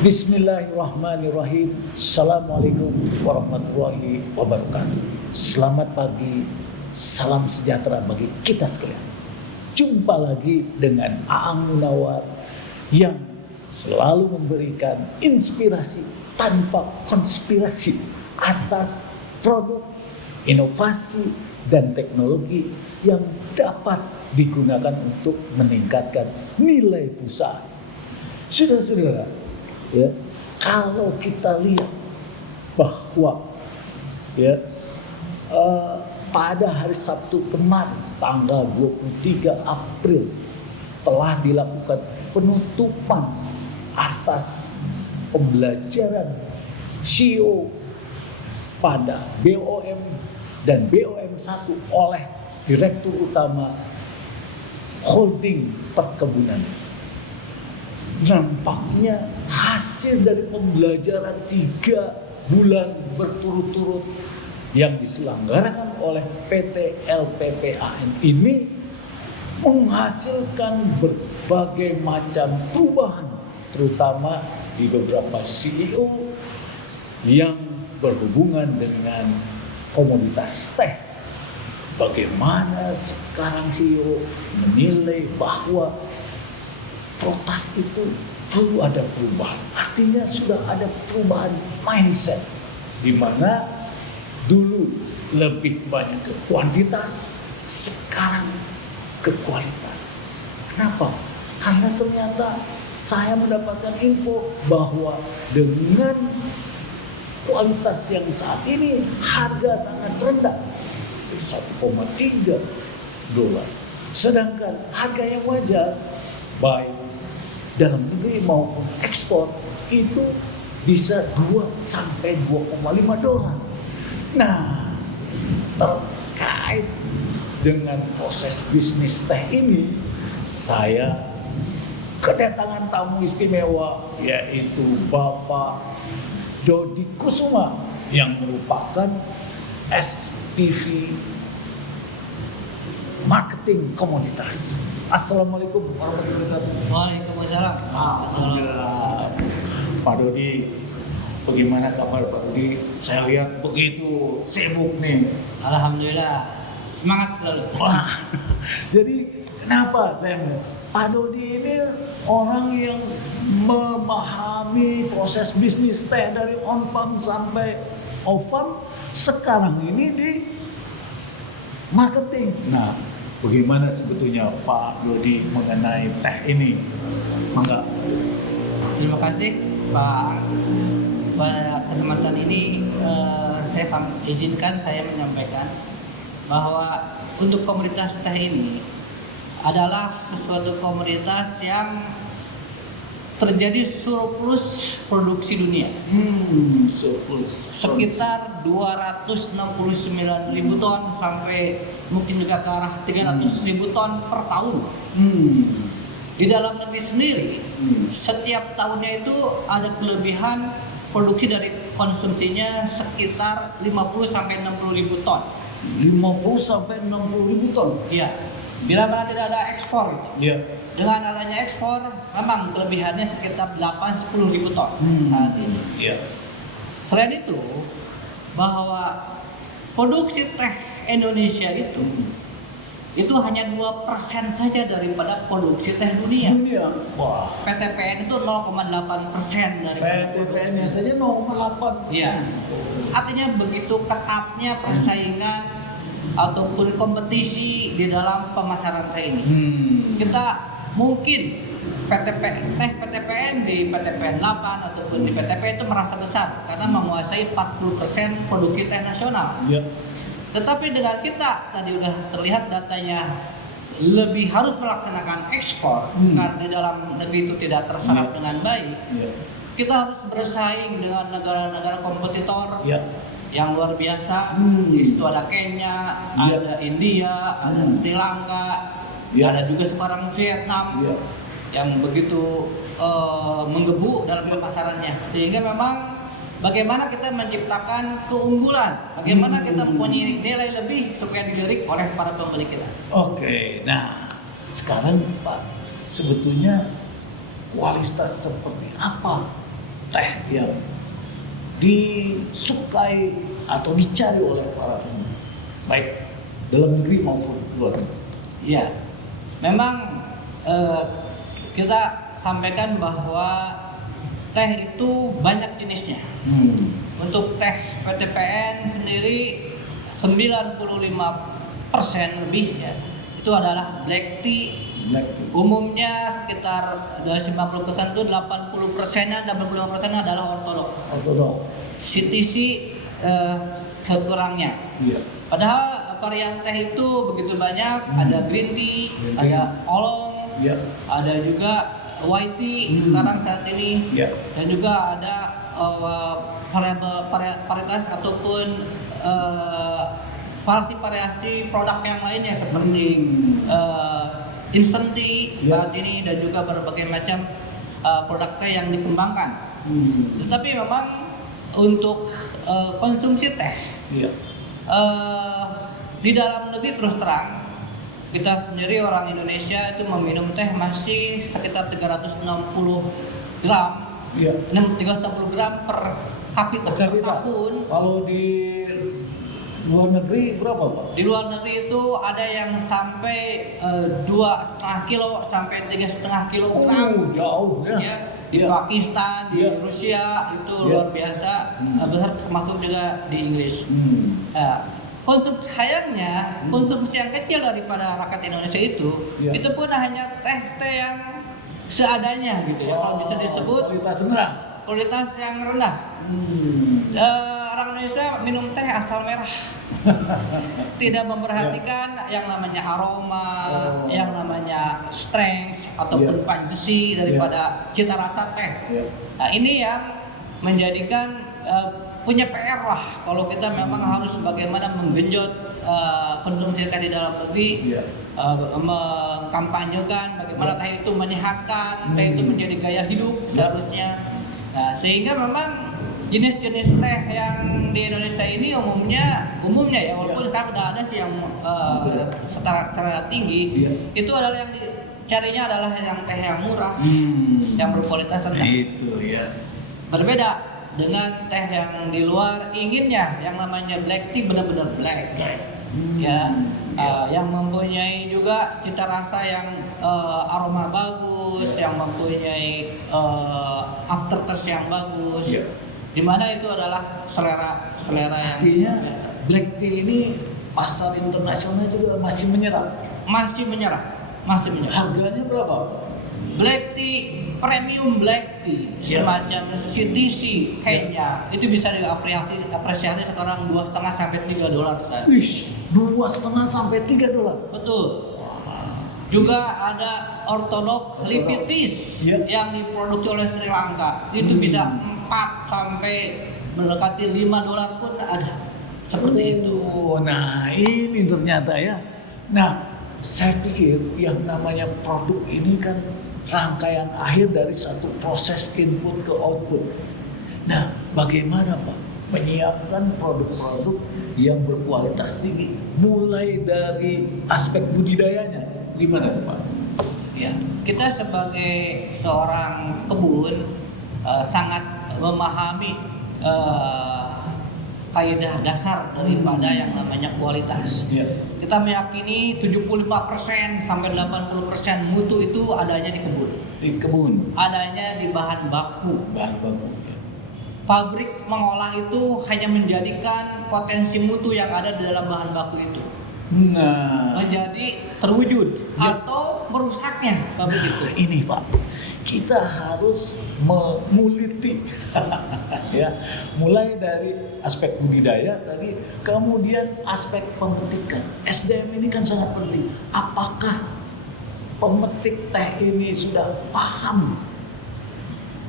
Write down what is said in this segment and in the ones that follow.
Bismillahirrahmanirrahim. Assalamualaikum warahmatullahi wabarakatuh. Selamat pagi, salam sejahtera bagi kita sekalian. Jumpa lagi dengan Aang Munawar yang selalu memberikan inspirasi tanpa konspirasi atas produk, inovasi, dan teknologi yang dapat digunakan untuk meningkatkan nilai usaha. Saudara-saudara, ya, kalau kita lihat bahwa ya pada hari Sabtu kemarin tanggal 23 April telah dilakukan penutupan atas pembelajaran CEO pada BOM dan BOM 1 oleh Direktur Utama Holding Perkebunan. Nampaknya hasil dari pembelajaran 3 bulan berturut-turut yang diselenggarakan oleh PT LPPAN ini menghasilkan berbagai macam perubahan, terutama di beberapa CEO yang berhubungan dengan komoditas teh. Bagaimana sekarang CEO menilai bahwa protas itu perlu ada perubahan. Artinya sudah ada perubahan mindset di mana dulu lebih banyak ke kuantitas, sekarang ke kualitas. Kenapa? Karena ternyata saya mendapatkan info bahwa dengan kualitas yang saat ini harga sangat rendah, $1,3. Sedangkan harga yang wajar baik dalam negeri maupun ekspor itu bisa 2 sampai $2,5. Nah, terkait dengan proses bisnis teh ini, saya kedatangan tamu istimewa yaitu Bapak Dodi Kusuma yang merupakan SPV Marketing Komoditas. Assalamualaikum warahmatullahi wabarakatuh. Waalaikumsalam. Alhamdulillah. Pak Dodi, bagaimana kabar Pak Dodi? Saya lihat begitu sibuk nih. Alhamdulillah. Semangat selalu. Wah, jadi kenapa saya Pak Dodi ini orang yang memahami proses bisnis teh dari on farm sampai off farm, sekarang ini di marketing. Nah, bagaimana sebetulnya Pak Dodi mengenai teh ini? Mangga. Terima kasih Pak. Pada kesempatan ini saya izinkan saya menyampaikan bahwa untuk komoditas teh ini adalah sesuatu komoditas yang terjadi surplus produksi dunia. Surplus. Sekitar 269.000 ton sampai mungkin juga ke arah 300.000 ton per tahun. Di dalam negeri sendiri, setiap tahunnya itu ada kelebihan produksi dari konsumsinya sekitar 50 sampai 60.000 ton. 50 sampai 60.000 ton. Iya. Bila mana tidak ada ekspor, Iya. dengan adanya ekspor, memang kelebihannya sekitar 8-10.000 ton saat ini. Iya. Selain itu, bahwa produksi teh Indonesia itu hanya 2% saja daripada produksi teh dunia. Wah. PTPN itu 0,8% dari PTPN-nya saja 0,8%. Iya. Artinya begitu ketatnya persaingan ataupun kompetisi di dalam pemasaran teh ini. Kita mungkin PTPN di PTPN 8 ataupun di PTP itu merasa besar karena menguasai 40% produksi teh nasional. Iya. Tetapi dengan kita tadi udah terlihat datanya lebih harus melaksanakan ekspor karena di dalam negeri itu tidak terserap dengan baik. Kita harus bersaing dengan negara-negara kompetitor yang luar biasa. Di situ ada Kenya, ada India, ada Sri Lanka, ada juga sekarang Vietnam yang begitu menggebu dalam pemasarannya. Sehingga memang bagaimana kita menciptakan keunggulan, bagaimana kita mempunyai nilai lebih supaya dilirik oleh para pembeli kita. Oke, nah sekarang Pak, sebetulnya kualitas seperti apa teh yang disukai atau dicari oleh para peminum, baik dalam negeri maupun luar negeri? Ya, memang kita sampaikan bahwa teh itu banyak jenisnya. Untuk teh PTPN sendiri 95% lebih ya, itu adalah black tea. Umumnya sekitar dari 50% itu 80%-nya, 85% adalah ortodok. CTC kekurangnya. Iya. Padahal varian teh itu begitu banyak, ada green tea, ada oolong, Iya. ada juga white tea sekarang saat ini, Iya. dan juga ada varietas ataupun variasi produk yang lainnya seperti instant tea saat ini, dan juga berbagai macam produk teh yang dikembangkan. Tetapi memang untuk konsumsi teh di dalam negeri, terus terang kita sendiri orang Indonesia itu meminum teh masih sekitar 360 gram, 360 gram per kapita per tahun. Kalau di luar negeri berapa, Pak? Di luar negeri itu ada yang sampai 2,5 kilo sampai 3,5 kilogram. Jauh ya. Ya, di Pakistan, di Rusia itu luar biasa besar, termasuk juga di Inggris. Sayangnya konsumsi yang kecil daripada rakyat Indonesia itu pun hanya teh yang seadanya gitu ya, kalau bisa disebut kualitas yang rendah. Orang Indonesia minum teh asal merah, tidak memperhatikan yang namanya aroma, yang namanya strength ataupun pungency daripada cita rasa teh. Nah, ini yang menjadikan punya PR lah kalau kita memang harus bagaimana menggenjot konsumsi teh di dalam negeri, mengkampanyekan bagaimana teh itu menyehatkan, teh itu menjadi gaya hidup seharusnya. Nah, sehingga memang jenis-jenis teh yang di Indonesia ini umumnya ya, walaupun sekarang udah ada sih yang secara tinggi, itu adalah yang dicarinya adalah yang teh yang murah, yang berkualitas rendah. Itu ya. Berbeda dengan teh yang di luar, inginnya yang namanya black tea benar-benar black, yang mempunyai juga cita rasa yang aroma bagus, yang mempunyai aftertaste yang bagus, dimana itu adalah selera yang artinya biasa. black tea ini pasar internasional juga masih menyerap. Harganya berapa? Black tea, premium black tea, semacam CTC Kenya, itu bisa diapresiasi sekarang $2,5 sampai $3 saja. $2,5 sampai $3. Betul. Juga ada ortodok lipitis yang diproduksi oleh Sri Lanka, itu bisa 4 sampai mendekati $5 pun ada. Seperti itu. Nah, ini ternyata ya. Nah, saya pikir yang namanya produk ini kan rangkaian akhir dari satu proses input ke output. Nah, bagaimana Pak menyiapkan produk-produk yang berkualitas tinggi, mulai dari aspek budidayanya, gimana tuh Pak? Ya, kita sebagai seorang kebun sangat memahami kaidah dasar daripada yang namanya kualitas. Kita meyakini 75% sampai 80% mutu itu adanya di kebun. Adanya di bahan baku. Pabrik mengolah itu hanya menjadikan potensi mutu yang ada di dalam bahan baku itu menjadi terwujud atau merusaknya pabrik itu. Ini Pak, kita harus menguliti ya, mulai dari aspek budidaya tadi, kemudian aspek pemetikan. SDM ini kan sangat penting. Apakah pemetik teh ini sudah paham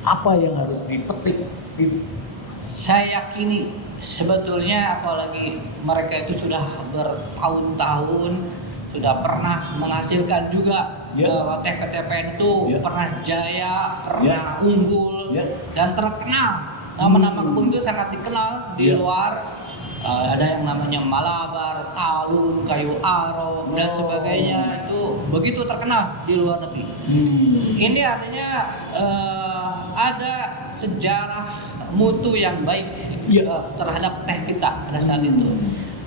apa yang harus dipetik gitu? Saya yakini sebetulnya, apalagi mereka itu sudah bertahun-tahun, sudah pernah menghasilkan juga teh PTPN itu pernah jaya, pernah unggul, dan terkenal. Nama-nama kebun itu sangat dikenal di luar. Ada yang namanya Malabar, Talun, Kayu Aro, dan sebagainya, itu begitu terkenal di luar negeri. Ini artinya ada sejarah mutu yang baik terhadap teh kita pada saat itu.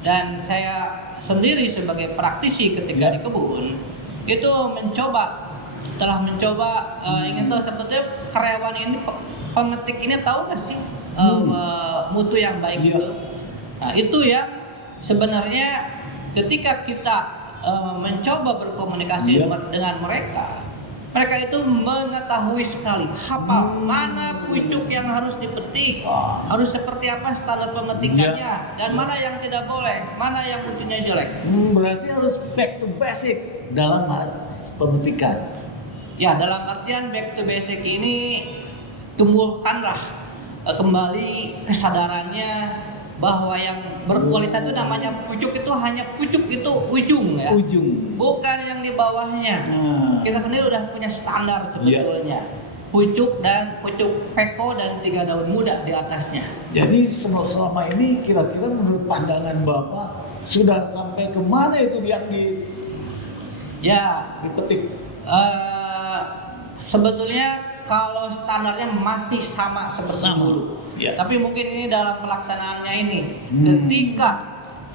Dan saya sendiri sebagai praktisi ketika di kebun itu telah mencoba ingin tahu sebetulnya karyawan ini pemetik ini tahu nggak sih mutu yang baik itu. Nah itu yang sebenarnya ketika kita mencoba berkomunikasi dengan mereka itu mengetahui sekali hafal mana pucuk yang harus dipetik, harus seperti apa standar pemetikannya, dan mana yang tidak boleh, mana yang mutunya jelek. Berarti harus back to basic dalam pemetikan. Ya, dalam artian back to basic ini tumbuhkanlah kembali kesadarannya bahwa yang berkualitas itu namanya pucuk itu hanya pucuk itu ujung ya. Ujung. Bukan yang di bawahnya. Kita sendiri udah punya standar sebetulnya. Pucuk dan pucuk peko dan 3 daun muda di atasnya. Jadi selama ini kira-kira menurut pandangan Bapak sudah sampai kemana itu yang dipetik? Sebetulnya kalau standarnya masih sama seperti dulu. Tapi mungkin ini dalam pelaksanaannya ini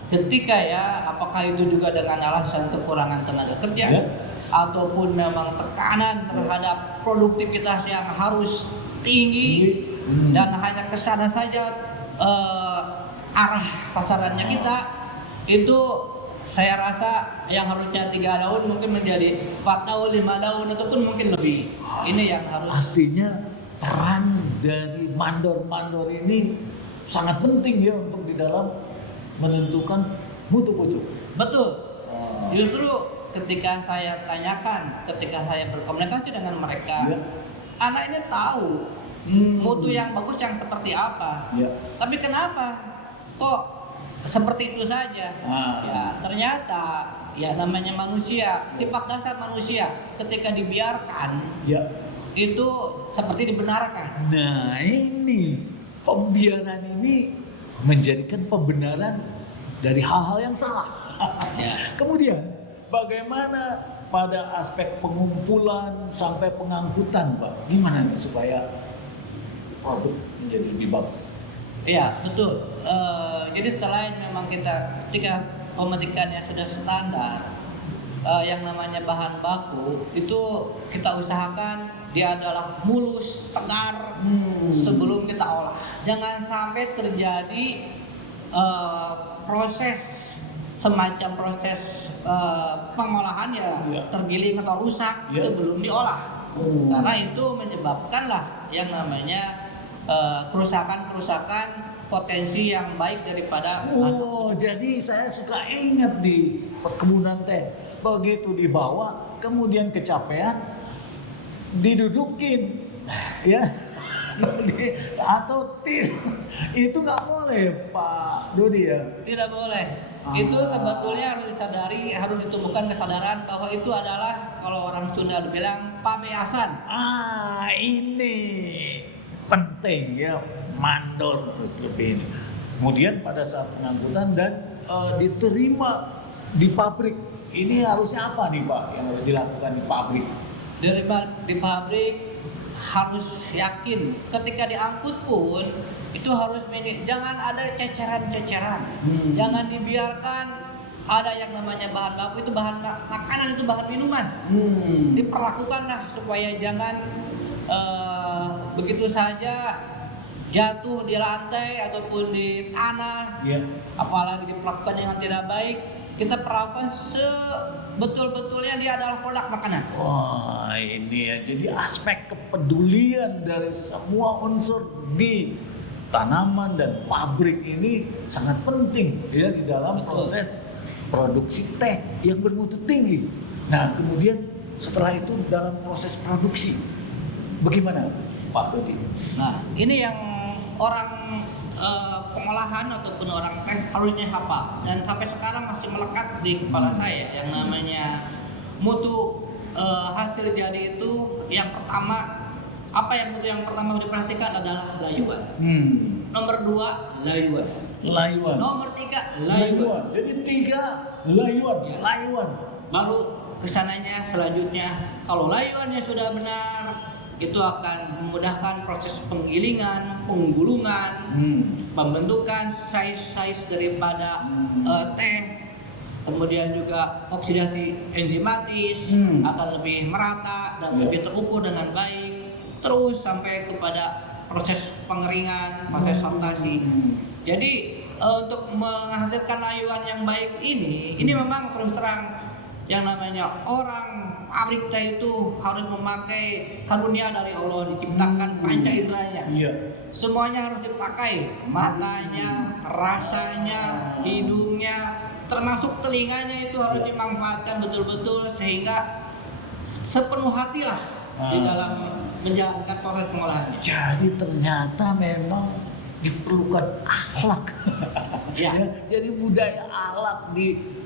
ketika ya apakah itu juga dengan alasan kekurangan tenaga kerja ataupun memang tekanan terhadap produktivitas yang harus tinggi dan hanya kesana saja arah pasarannya kita itu saya rasa yang harusnya 3 daun mungkin menjadi 4 daun, 5 daun ataupun mungkin lebih. Ini yang harus. Artinya peran dari mandor-mandor ini sangat penting ya untuk di dalam menentukan mutu pucuk. Betul. Justru ketika saya tanyakan, ketika saya berkomunikasi dengan mereka, anak ini tahu mutu yang bagus yang seperti apa. Tapi kenapa kok seperti itu saja? Ya ternyata ya namanya manusia, sifat dasar manusia ketika dibiarkan itu seperti dibenarkan. Nah ini pembiaran ini menjadikan pembenaran dari hal-hal yang salah. Kemudian bagaimana pada aspek pengumpulan sampai pengangkutan, Pak? Gimana nih supaya produk menjadi lebih bagus? Iya betul. Jadi selain memang kita ketika pemetikannya sudah standar, yang namanya bahan baku itu kita usahakan dia adalah mulus, segar sebelum kita olah. Jangan sampai terjadi proses semacam proses pengolahan tergiling atau rusak sebelum diolah. Karena itu menyebabkanlah yang namanya kerusakan potensi yang baik daripada. Jadi saya suka ingat di perkebunan teh begitu dibawa kemudian kecapean didudukin ya atau itu nggak boleh Pak Dodi ya? Tidak boleh. Itu sebetulnya harus disadari, harus ditumbuhkan kesadaran bahwa itu adalah kalau orang Sunda bilang pameasan. Ini penting ya, mandor harus lebih ini. Kemudian pada saat pengangkutan dan diterima di pabrik, ini harusnya apa nih Pak yang harus dilakukan di pabrik? Di pabrik harus yakin ketika diangkut pun itu harus jangan ada ceceran-ceceran. Jangan dibiarkan ada yang namanya bahan baku itu bahan makanan, itu bahan minuman. Diperlakukanlah supaya jangan begitu saja jatuh di lantai ataupun di tanah, apalagi diperlakukan yang tidak baik. Kita perlakukan sebetul-betulnya dia adalah produk makanan. Wah ini ya, jadi aspek kepedulian dari semua unsur di tanaman dan pabrik ini sangat penting ya di dalam proses produksi teh yang bermutu tinggi. Nah kemudian setelah itu dalam proses produksi bagaimana Pak Dodi? Nah ini yang orang pengolahan ataupun orang teh harusnya hafal dan sampai sekarang masih melekat di kepala saya yang namanya mutu hasil jadi itu yang pertama. Apa yang mutu yang pertama diperhatikan adalah layuan. Nomor 2 layuan. Nomor 3 layuan. Jadi 3 layuan. Baru kesananya selanjutnya kalau layuannya sudah benar, itu akan memudahkan proses penggilingan, penggulungan, pembentukan size daripada teh, kemudian juga oksidasi enzimatis akan lebih merata dan lebih terukur dengan baik, terus sampai kepada proses pengeringan, proses sortasi. Jadi untuk menghasilkan layuan yang baik ini memang terus terang yang namanya orang pabrik teh itu harus memakai karunia dari Allah, diciptakan panca inderanya. Semuanya harus dipakai, matanya, rasanya, hidungnya, termasuk telinganya itu harus dimanfaatkan betul-betul sehingga sepenuh hatilah di dalam menjalankan proses pengolahannya. Jadi ternyata memang diperlukan akhlak. Ya. Jadi budaya akhlak di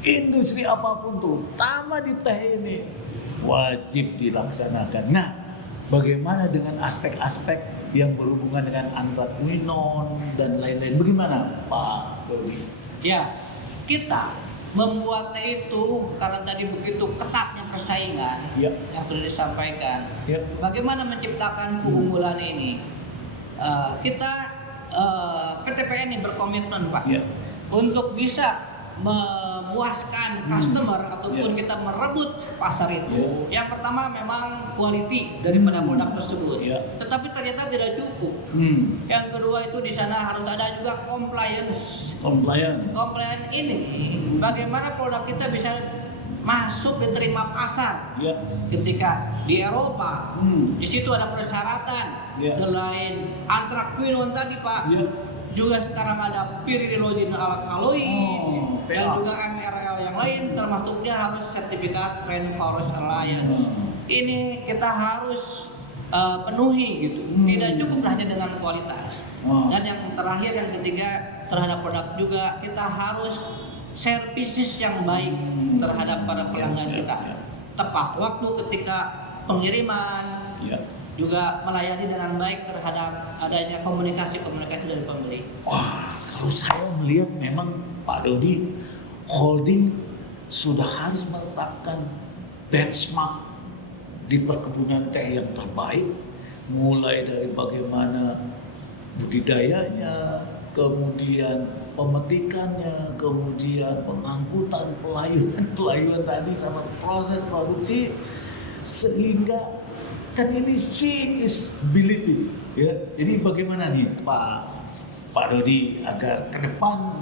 industri apapun, terutama di teh ini, wajib dilaksanakan. Nah, bagaimana dengan aspek-aspek yang berhubungan dengan antraquinon dan lain-lain? Bagaimana, Pak Dodi? Ya, kita membuat teh itu karena tadi begitu ketatnya persaingan yang sudah disampaikan. Bagaimana menciptakan keunggulan ini? Kita PTPN ini berkomitmen, Pak, untuk bisa memuaskan customer ataupun kita merebut pasar itu. Yang pertama memang quality daripada produk tersebut. Tetapi ternyata tidak cukup. Yang kedua itu di sana harus ada juga compliance. Compliance ini bagaimana produk kita bisa masuk diterima pasar. Ketika di Eropa, di situ ada persyaratan selain antraquinon tadi, Pak. Juga sekarang ada piridinolidin alkaloid dan juga MRL yang lain, termasuk dia harus sertifikat Rainforest Alliance. Ini kita harus penuhi gitu. Tidak cukup hanya dengan kualitas. Dan yang terakhir, yang ketiga, terhadap produk juga kita harus services yang baik terhadap para pelanggan kita. Tepat waktu ketika pengiriman, juga melayani dengan baik terhadap adanya komunikasi dari pembeli. Wah, kalau saya melihat memang Pak Dodi, holding sudah harus meletakkan benchmark di perkebunan teh yang terbaik, mulai dari bagaimana budidayanya, kemudian pemetikannya, kemudian pengangkutan, pelayuan tadi sama proses produksi, sehingga kan ini seeing is believing, ya. Jadi bagaimana nih Pak Dodi agar ke depan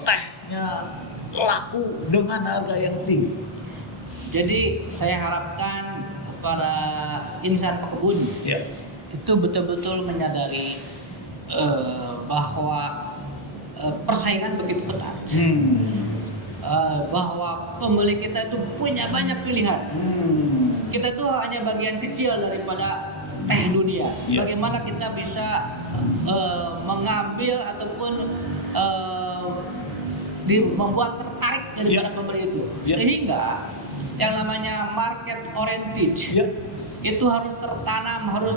tehnya laku dengan harga yang tinggi? Jadi saya harapkan para insan pekebun itu betul-betul menyadari bahwa persaingan begitu ketat. Bahwa pembeli kita itu punya banyak pilihan. Kita itu hanya bagian kecil daripada teh dunia. Bagaimana kita bisa mengambil ataupun membuat tertarik daripada pembeli itu, sehingga yang namanya market oriented itu harus tertanam, harus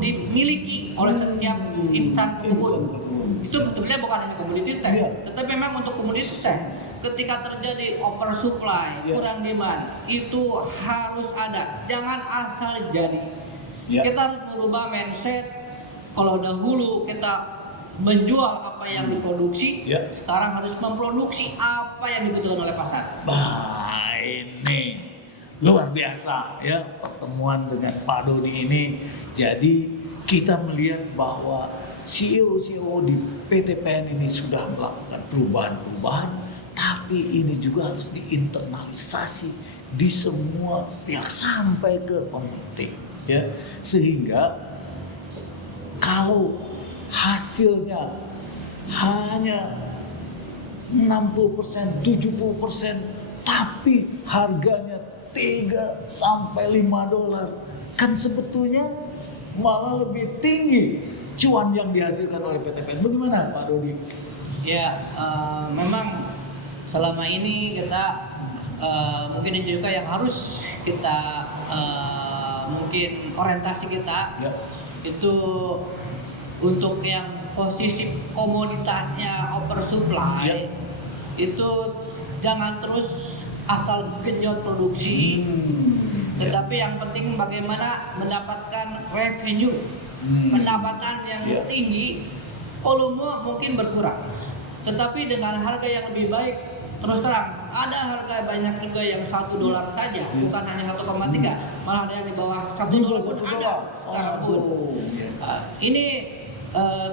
dimiliki oleh setiap insan pekebun. Itu betulnya bukan hanya komoditi teh, tetapi memang untuk komoditi teh ketika terjadi oversupply, kurang demand, itu harus ada. Jangan asal jadi. Kita harus merubah mindset. Kalau dahulu kita menjual apa yang diproduksi, sekarang harus memproduksi apa yang dibutuhkan oleh pasar. Bah, ini luar biasa ya pertemuan dengan Pak Dodi ini. Jadi kita melihat bahwa CEO di PTPN ini sudah melakukan perubahan-perubahan, tapi ini juga harus diinternalisasi di semua pihak sampai ke pemetik, ya, sehingga kalau hasilnya hanya 60%, 70%, tapi harganya 3 sampai $5, kan sebetulnya malah lebih tinggi cuan yang dihasilkan oleh PTPN. Bagaimana Pak Dodi? Ya, memang selama ini kita mungkin ini juga yang harus kita mungkin orientasi kita itu untuk yang posisi komoditasnya oversupply itu jangan terus asal genjot produksi, tetapi yang penting bagaimana mendapatkan revenue, pendapatan yang tinggi, volume mungkin berkurang, tetapi dengan harga yang lebih baik. Terus terang, ada harga banyak juga yang $1 saja, bukan hanya 1,3, malah ada yang di bawah $1 pun ada sekarang pun. Ini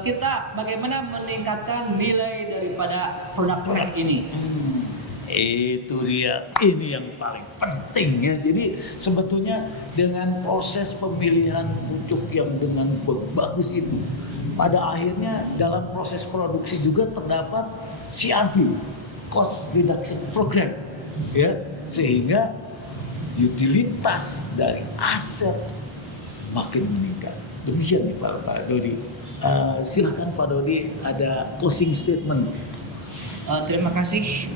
kita bagaimana meningkatkan nilai daripada produk ini. Itu dia, ini yang paling penting ya. Jadi sebetulnya dengan proses pemilihan pucuk yang dengan bagus itu, pada akhirnya dalam proses produksi juga terdapat CRP, cost reduction program, ya, sehingga utilitas dari aset makin meningkat. Demikian nih Pak Dodi. Silakan Pak Dodi, ada closing statement. Terima kasih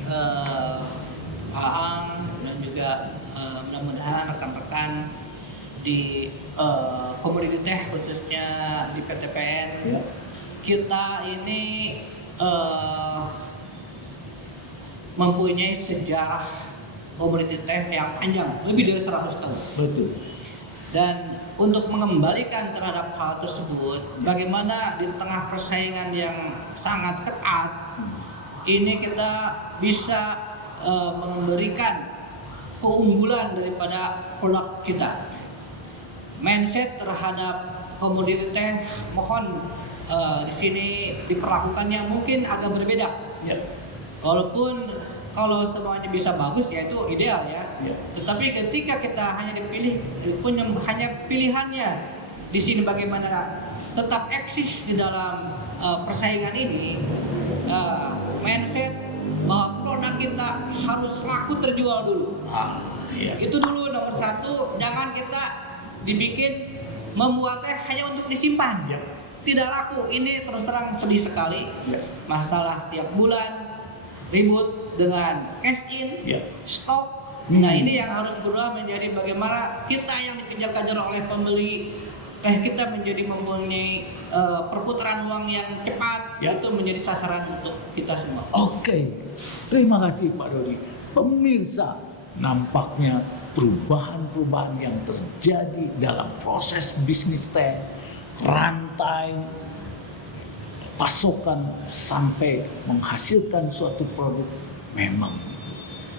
Pak Ang dan juga mudah-mudahan rekan-rekan di komoditi teh khususnya di PTPN kita ini mempunyai sejarah komoditi teh yang panjang, lebih dari 100 tahun. Betul. Dan untuk mengembalikan terhadap hal tersebut, bagaimana di tengah persaingan yang sangat ketat ini kita bisa memberikan keunggulan daripada produk kita. Mindset terhadap komoditi teh mohon di sini diperlakukannya mungkin agak berbeda. Ya. Walaupun kalau semuanya bisa bagus ya itu ideal ya. Tetapi ketika kita hanya punya hanya pilihannya di sini bagaimana tetap eksis di dalam persaingan ini, mindset bahwa produk kita harus laku terjual dulu. Itu dulu nomor satu. Jangan kita dibikin membuat teh hanya untuk disimpan. Tidak laku. Ini terus terang sedih sekali. Masalah tiap bulan ribut dengan cash in, stok. Nah ini yang harus berubah menjadi bagaimana kita yang dikejar-kejar oleh pembeli teh kita menjadi mempunyai perputaran uang yang cepat, itu menjadi sasaran untuk kita semua. Oke, terima kasih Pak Dodi. Pemirsa, nampaknya perubahan-perubahan yang terjadi dalam proses bisnis teh, rantai pasokan sampai menghasilkan suatu produk memang,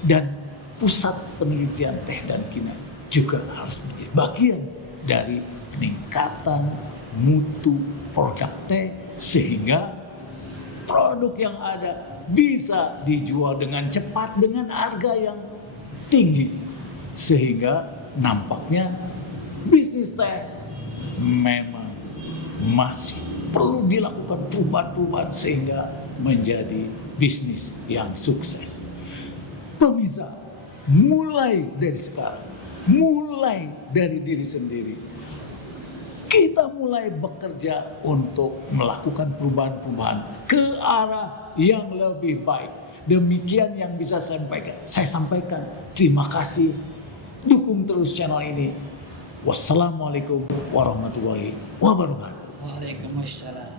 dan pusat penelitian teh dan kinai juga harus menjadi bagian dari peningkatan mutu produk teh sehingga produk yang ada bisa dijual dengan cepat dengan harga yang tinggi, sehingga nampaknya bisnis teh memang masih perlu dilakukan perubahan-perubahan sehingga menjadi bisnis yang sukses. Pemirsa, mulai dari sekarang, mulai dari diri sendiri, kita mulai bekerja untuk melakukan perubahan-perubahan ke arah yang lebih baik. Demikian yang bisa saya sampaikan. Terima kasih. Dukung terus channel ini. Wassalamualaikum warahmatullahi wabarakatuh. Waalaikumsalam.